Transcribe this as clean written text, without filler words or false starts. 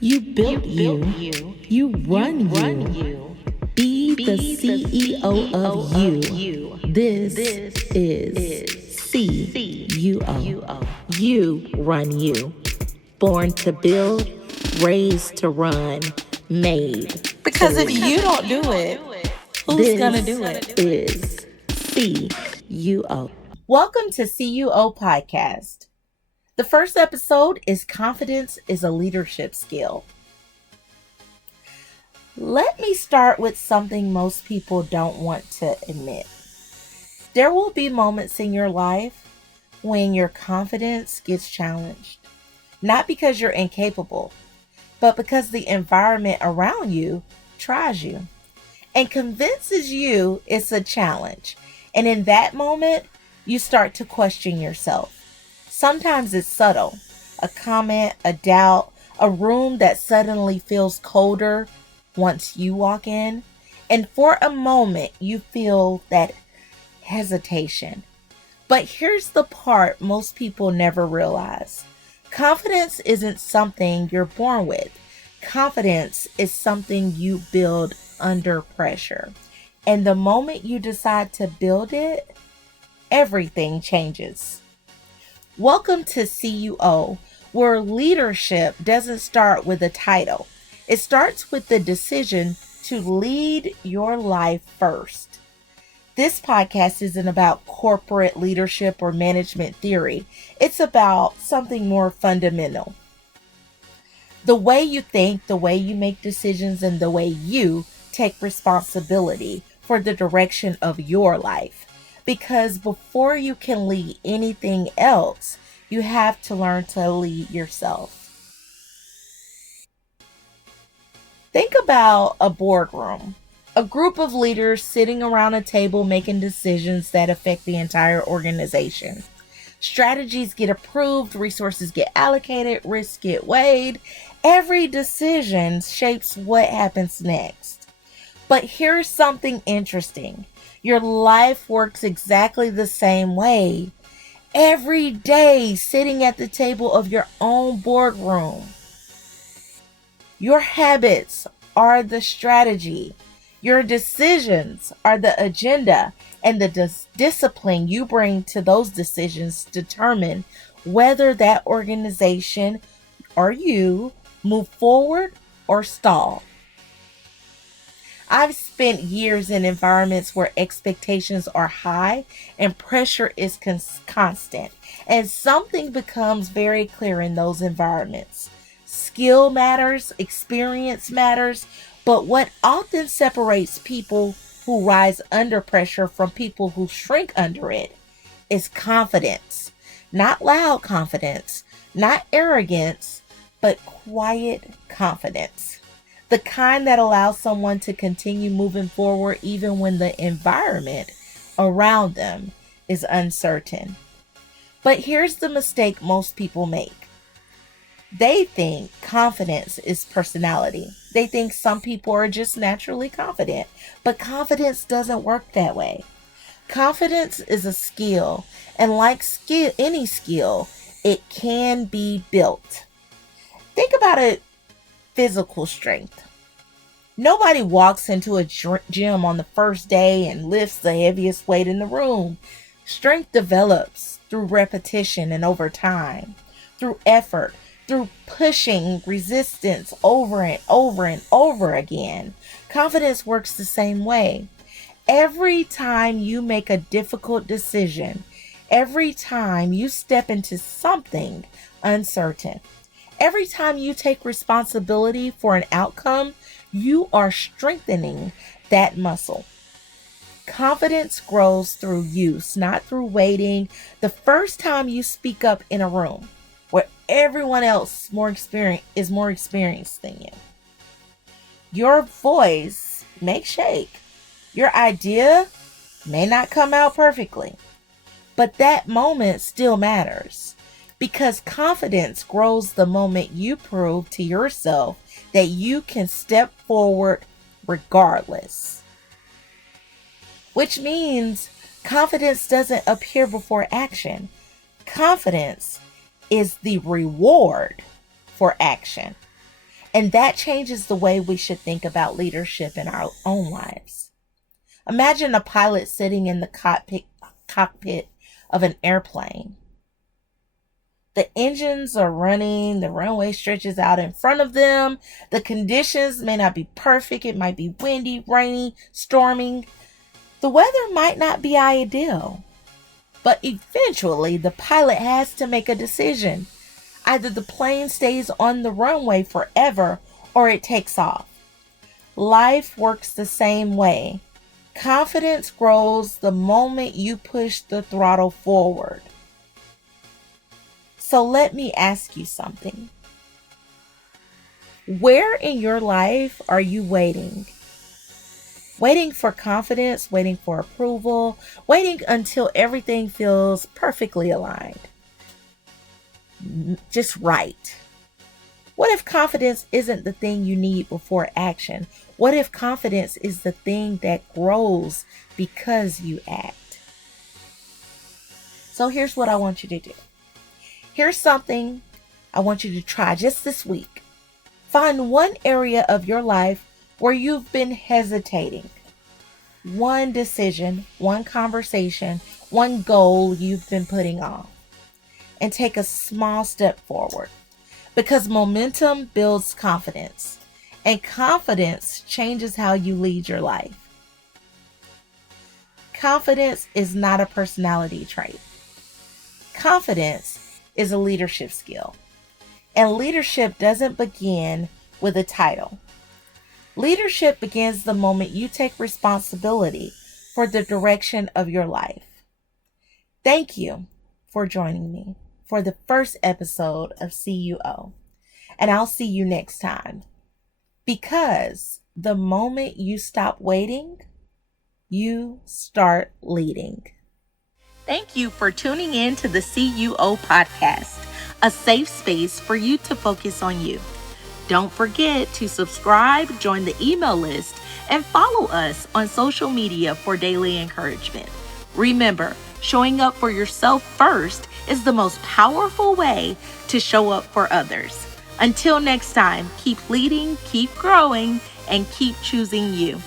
You built you. You run you. Be the CEO of you. This is C.YOU.O. You run you. Born to build, raised to run, made to Because if lead. you don't do it, who's going to do it? This is C.YOU.O. Welcome to C.YOU.O podcast. The first episode is Confidence is a Leadership Skill. Let me start with something most people don't want to admit. There will be moments in your life when your confidence gets challenged. Not because you're incapable, but because the environment around you tries you and convinces you it's a challenge. And in that moment, you start to question yourself. Sometimes it's subtle, a comment, a doubt, a room that suddenly feels colder once you walk in. And for a moment, you feel that hesitation. But here's the part most people never realize. Confidence isn't something you're born with. Confidence is something you build under pressure. And the moment you decide to build it, everything changes. Welcome to C.YOU.O, where leadership doesn't start with a title. It starts with the decision to lead your life first. This podcast isn't about corporate leadership or management theory. It's about something more fundamental. The way you think, the way you make decisions, and the way you take responsibility for the direction of your life. Because before you can lead anything else, you have to learn to lead yourself. Think about a boardroom, a group of leaders sitting around a table making decisions that affect the entire organization. Strategies get approved, resources get allocated, risks get weighed. Every decision shapes what happens next. But here's something interesting. Your life works exactly the same way. Every day, sitting at the table of your own boardroom. Your habits are the strategy. Your decisions are the agenda. And the discipline you bring to those decisions determine whether that organization or you move forward or stall. I've spent years in environments where expectations are high and pressure is constant. And something becomes very clear in those environments. Skill matters, experience matters, but what often separates people who rise under pressure from people who shrink under it is confidence. Not loud confidence, not arrogance, but quiet confidence. The kind that allows someone to continue moving forward even when the environment around them is uncertain. But here's the mistake most people make. They think confidence is personality. They think some people are just naturally confident, but confidence doesn't work that way. Confidence is a skill, and like any skill, it can be built. Think about it. Physical strength. Nobody walks into a gym on the first day and lifts the heaviest weight in the room. Strength develops through repetition and over time, through effort, through pushing resistance over and over and over again. Confidence works the same way. Every time you make a difficult decision, every time you step into something uncertain, every time you take responsibility for an outcome, you are strengthening that muscle. Confidence grows through use, not through waiting. The first time you speak up in a room where everyone else is more experienced than you, your voice may shake. Your idea may not come out perfectly, but that moment still matters. Because confidence grows the moment you prove to yourself that you can step forward regardless. Which means confidence doesn't appear before action. Confidence is the reward for action. And that changes the way we should think about leadership in our own lives. Imagine a pilot sitting in the cockpit of an airplane. The engines are running, the runway stretches out in front of them. The conditions may not be perfect. It might be windy, rainy, storming. The weather might not be ideal. But eventually, the pilot has to make a decision. Either the plane stays on the runway forever or it takes off. Life works the same way. Confidence grows the moment you push the throttle forward. So let me ask you something. Where in your life are you waiting? Waiting for confidence, waiting for approval, waiting until everything feels perfectly aligned. Just right. What if confidence isn't the thing you need before action? What if confidence is the thing that grows because you act? So here's what I want you to do. Here's something I want you to try just this week. Find one area of your life where you've been hesitating. One decision, one conversation, one goal you've been putting off. And take a small step forward. Because momentum builds confidence. And confidence changes how you lead your life. Confidence is not a personality trait. Confidence is a leadership skill. And leadership doesn't begin with a title. Leadership begins the moment you take responsibility for the direction of your life. Thank you for joining me for the first episode of C.YOU.O. And I'll see you next time. Because the moment you stop waiting, you start leading. Thank you for tuning in to the C.YOU.O podcast, a safe space for you to focus on you. Don't forget to subscribe, join the email list, and follow us on social media for daily encouragement. Remember, showing up for yourself first is the most powerful way to show up for others. Until next time, keep leading, keep growing, and keep choosing you.